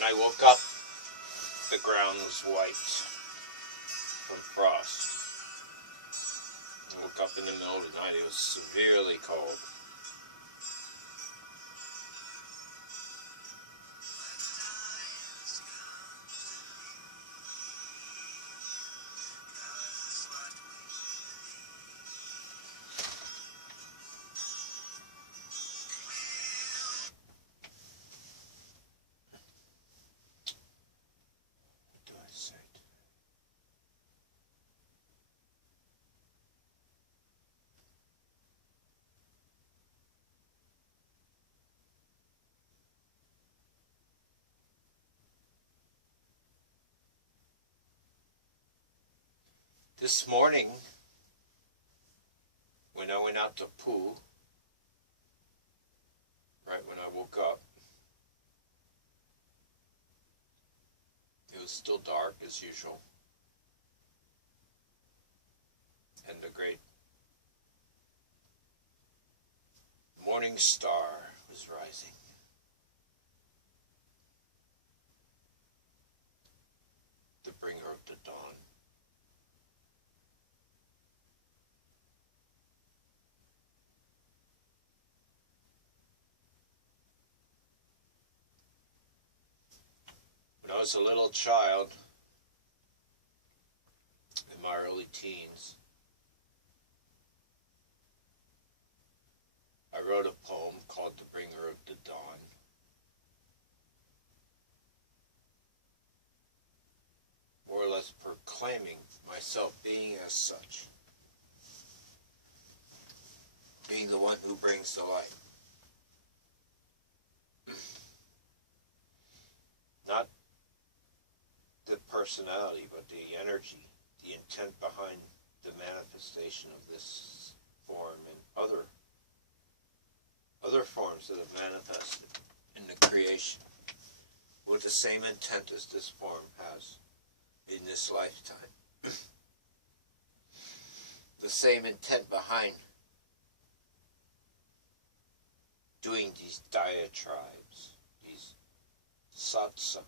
When I woke up, the ground was white from frost. I woke up in the middle of the night. It was severely cold. What do I say? This morning, when I went out to poo, right when I woke up, it was still dark as usual. And the great morning star was rising. The bringer of the dawn. When I was a little child, in my early teens, I wrote a poem called The Bringer of the Dawn. More or less proclaiming myself being as such. Being the one who brings the light. Not the personality, but the energy, the intent behind the manifestation of this form and other forms that have manifested in the creation with the same intent as this form has in this lifetime. The same intent behind doing these diatribes, these satsang.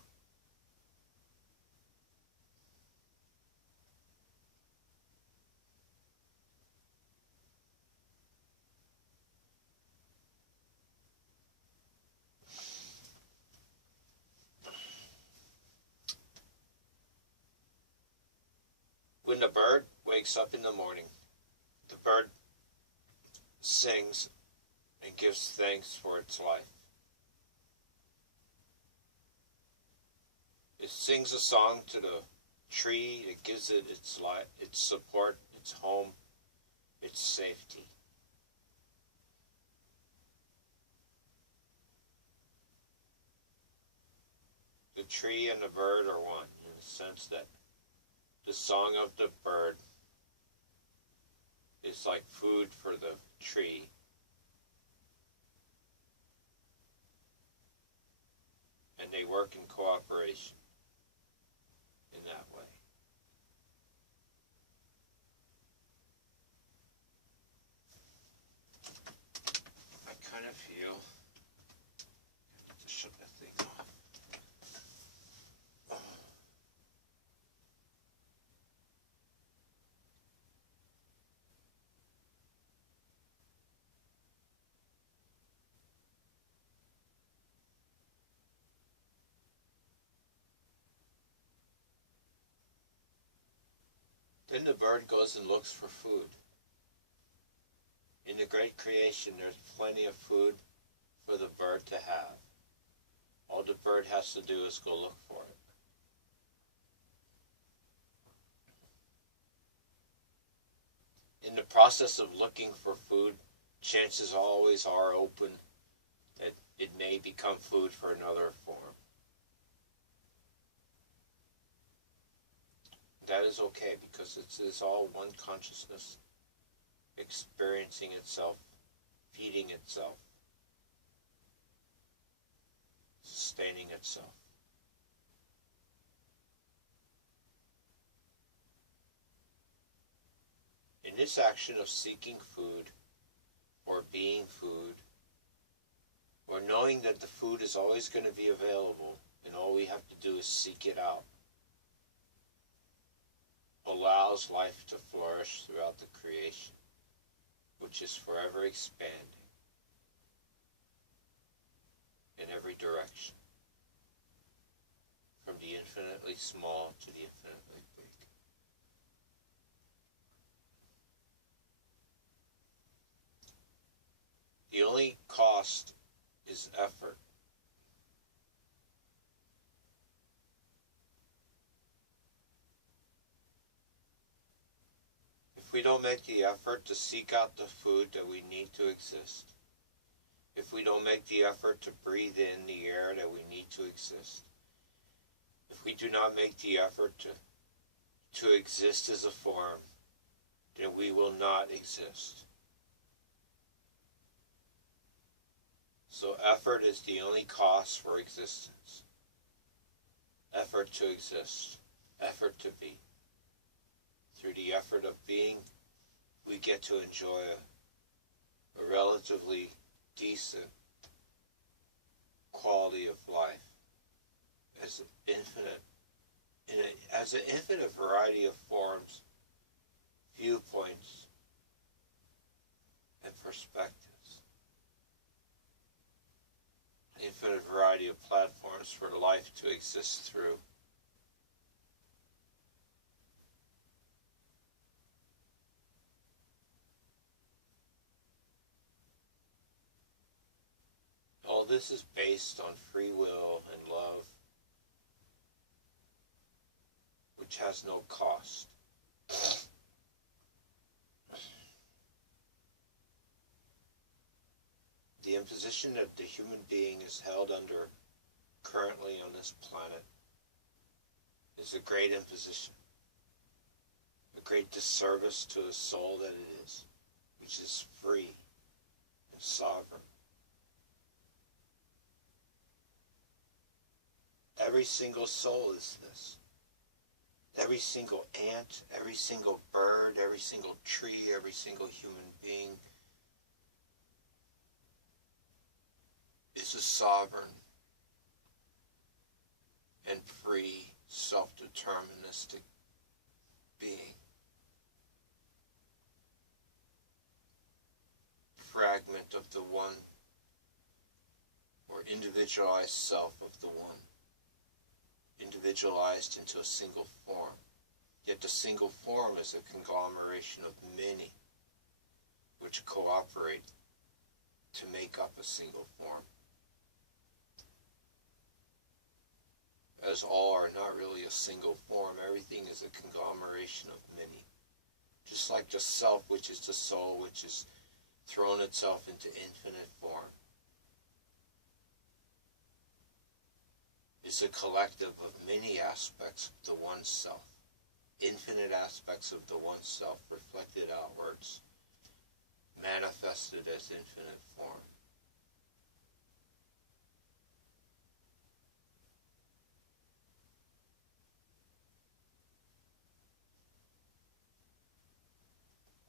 When the bird wakes up in the morning, the bird sings and gives thanks for its life. It sings a song to the tree that gives it its life, its support, its home, its safety. The tree and the bird are one in the sense that the song of the bird is like food for the tree. And they work in cooperation in that way. I kind of feel I have to shut that thing off. Then the bird goes and looks for food. In the great creation, there's plenty of food for the bird to have. All the bird has to do is go look for it. In the process of looking for food, chances always are open that it may become food for another form. That is okay because it's all one consciousness experiencing itself, feeding itself, sustaining itself. In this action of seeking food, or being food, or knowing that the food is always going to be available and all we to seek it out, allows life to flourish throughout the creation, which is forever expanding in every direction, from the infinitely small to the infinitely big. The only cost is effort. If we don't make the effort to seek out the food that we need to exist, if we don't make the effort to breathe in the air that we need to exist, if we do not make the effort to exist as a form, then we will not exist. So effort is the only cost for existence. Effort to exist, effort to be. Through the effort of being, we get to enjoy a relatively decent quality of life as an infinite variety of forms, viewpoints, and perspectives. Infinite variety of platforms for life to exist through. All this is based on free will and love, which has no cost. The imposition that the human being is held under currently on this planet is a great imposition, a great disservice to a soul that it is, which is free and sovereign. Every single soul is this. Every single ant, every single bird, every single tree, every single human being is a sovereign and free, self-deterministic being. Fragment of the one, or individualized self of the one. Individualized into a single form. Yet the single form is a conglomeration of many which cooperate to make up a single form. As all are not really a single form, everything is a conglomeration of many. Just like the self, which is the soul, which has thrown itself into infinite form, is a collective of many aspects of the one self, infinite aspects of the one self reflected outwards, manifested as infinite form.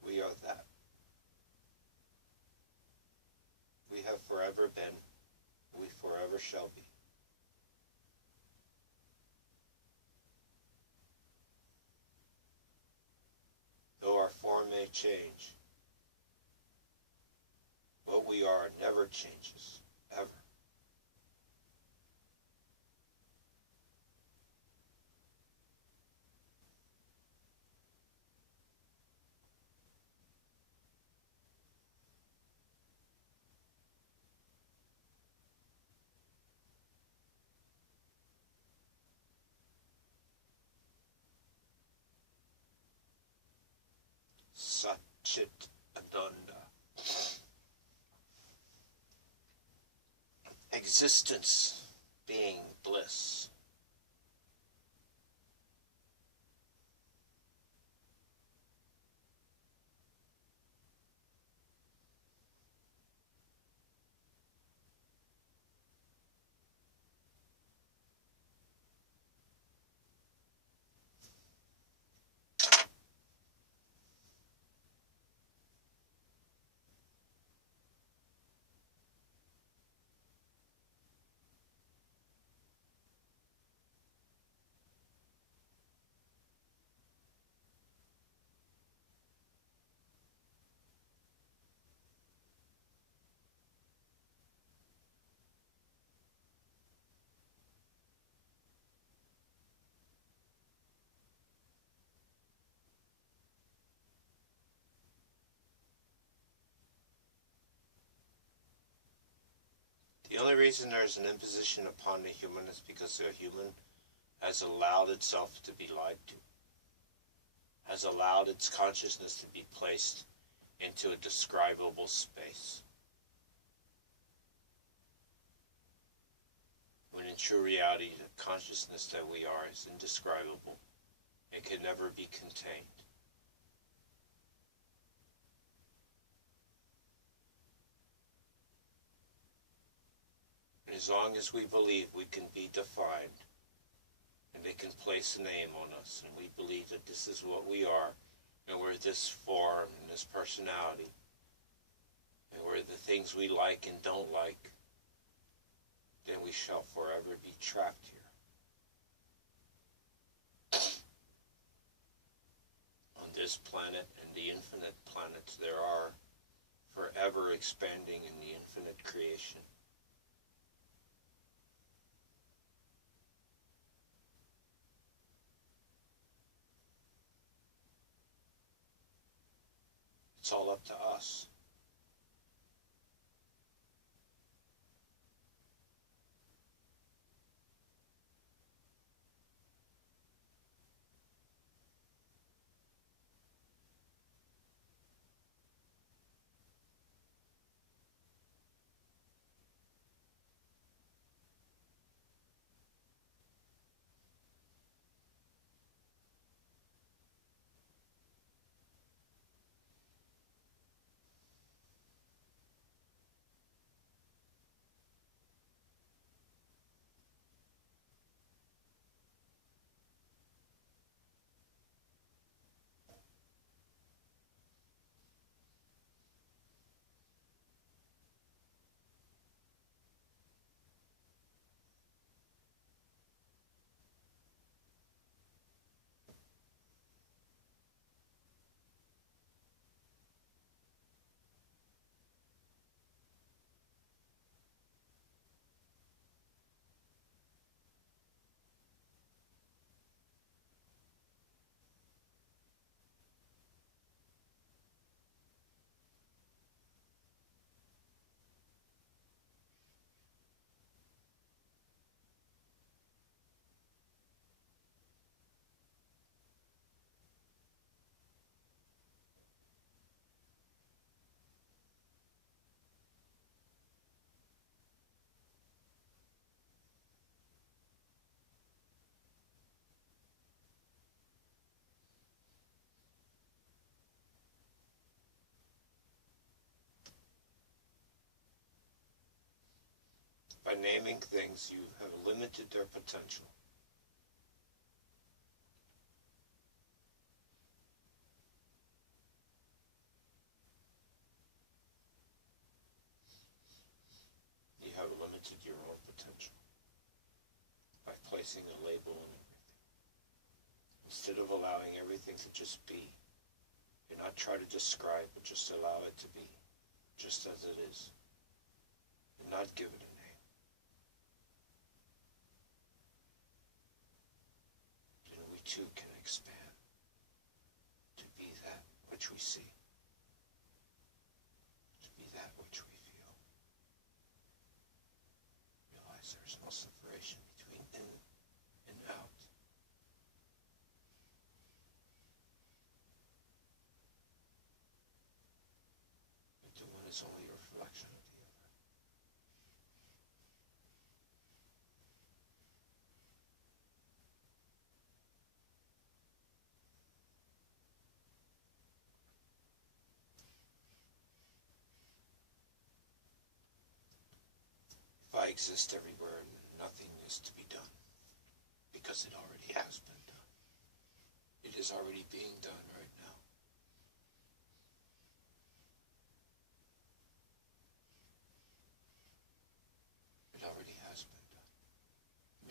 We are that. We have forever been, we forever shall be. Though our form may change, what we are never changes, ever. Satchit Ananda. Existence being bliss. The only reason there's an imposition upon the human is because the human has allowed itself to be lied to, has allowed its consciousness to be placed into a describable space. When in true reality, the consciousness that we are is indescribable. It can never be contained. And as long as we believe we can be defined, and they can place a name on us, and we believe that this is what we are, and we're this form and this personality, and we're the things we like and don't like, then we shall forever be trapped here. On this planet and the infinite planets there are, forever expanding in the infinite creation. It's all up to us. By naming things, you have limited their potential. You have limited your own potential by placing a label on everything. Instead of allowing everything to just be, and not try to describe, but just allow it to be, just as it is, and not give it a name. We too can expand to be that which we see, to be that which we feel. Realize there's no separation between in and out. But the one is only a reflection of the other. If I exist everywhere, nothing is to be done, because it already has been done. It is already being done right now. It already has been done,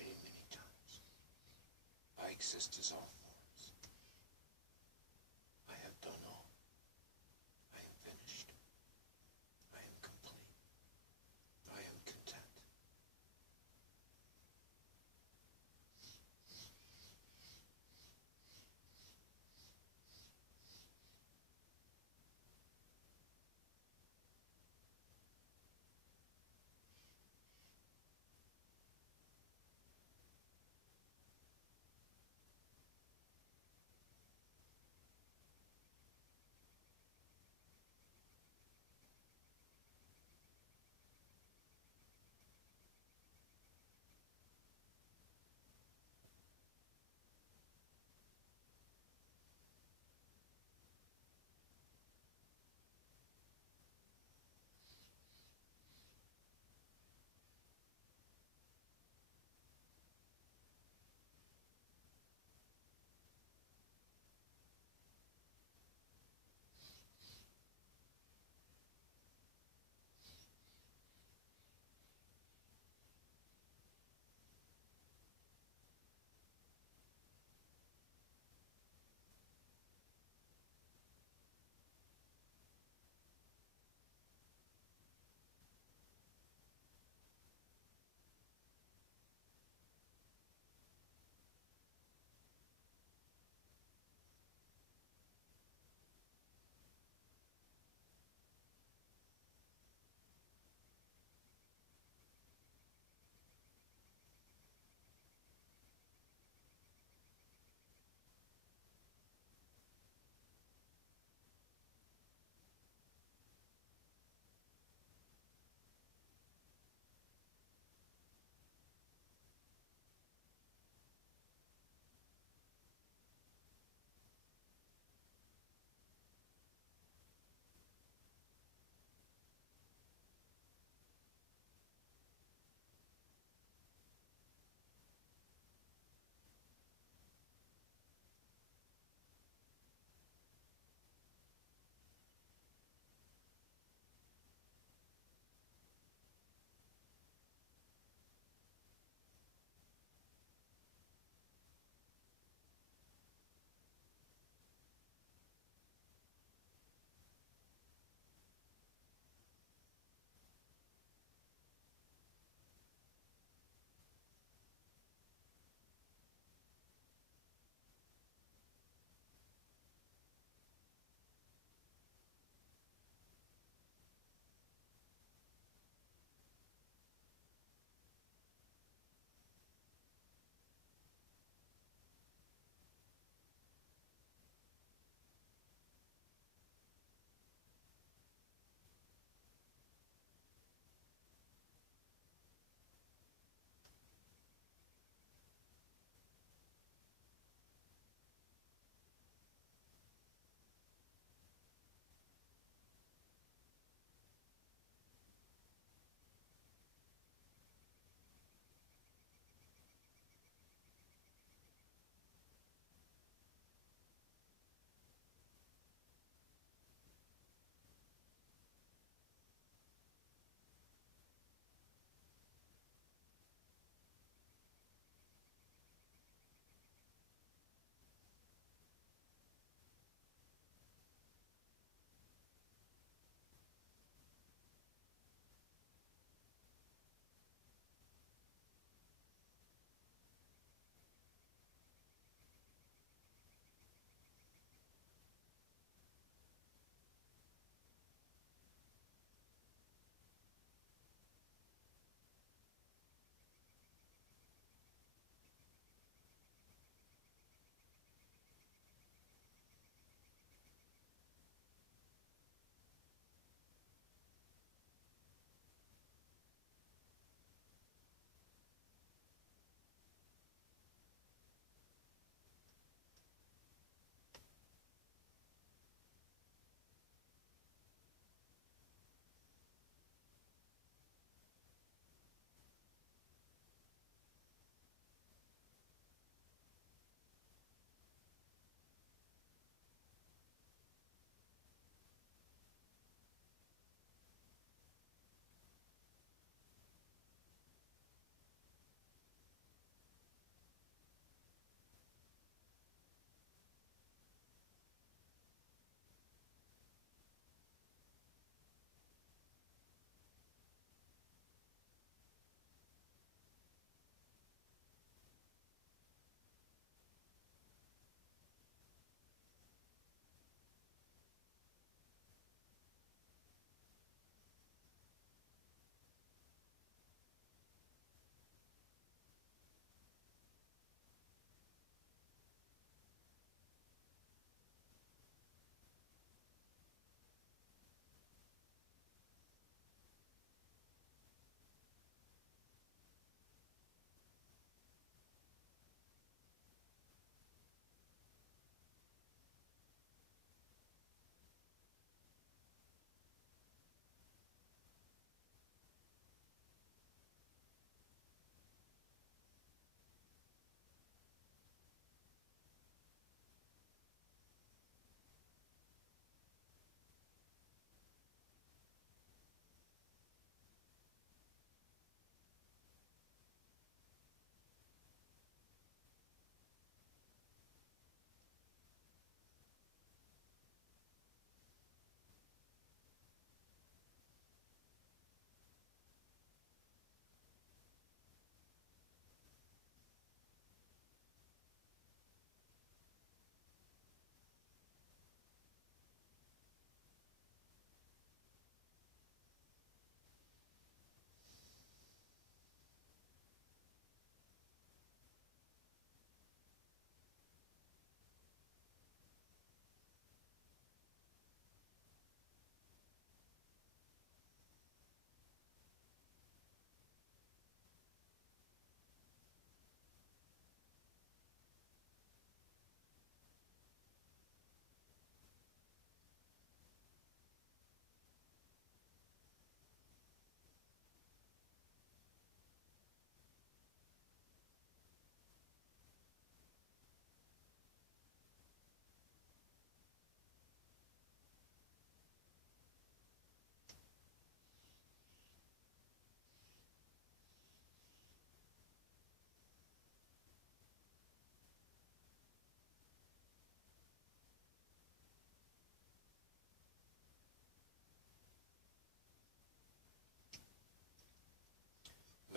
many, many times. I exist as all forms. I have done all. I am finished. I am complete. I am content.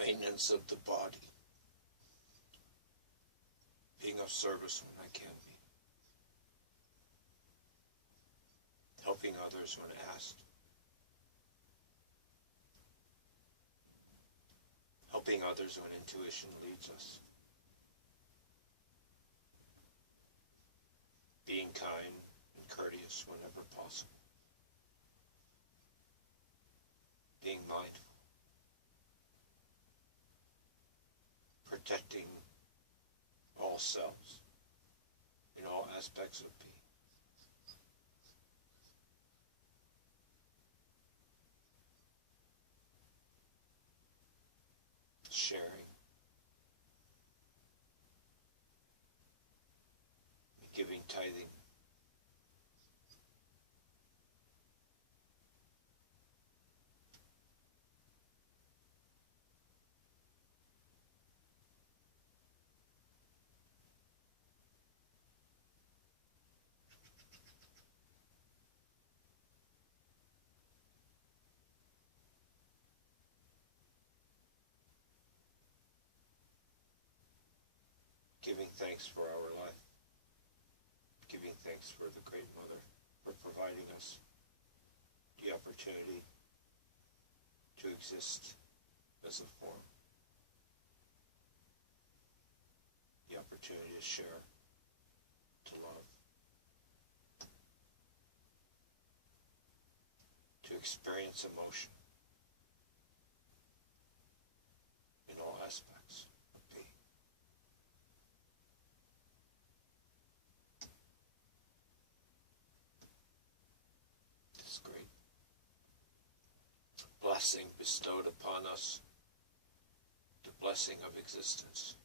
maintenance of the body, being of service when I can be, helping others when asked, helping others when intuition leads us, being kind and courteous whenever possible, being mindful, protecting all selves in all aspects of being. Sharing, giving, tithing, giving thanks for our life, giving thanks for the Great Mother for providing us the opportunity to exist as a form, the opportunity to share, to love, to experience emotion in all aspects of being. This great blessing bestowed upon us, the blessing of existence.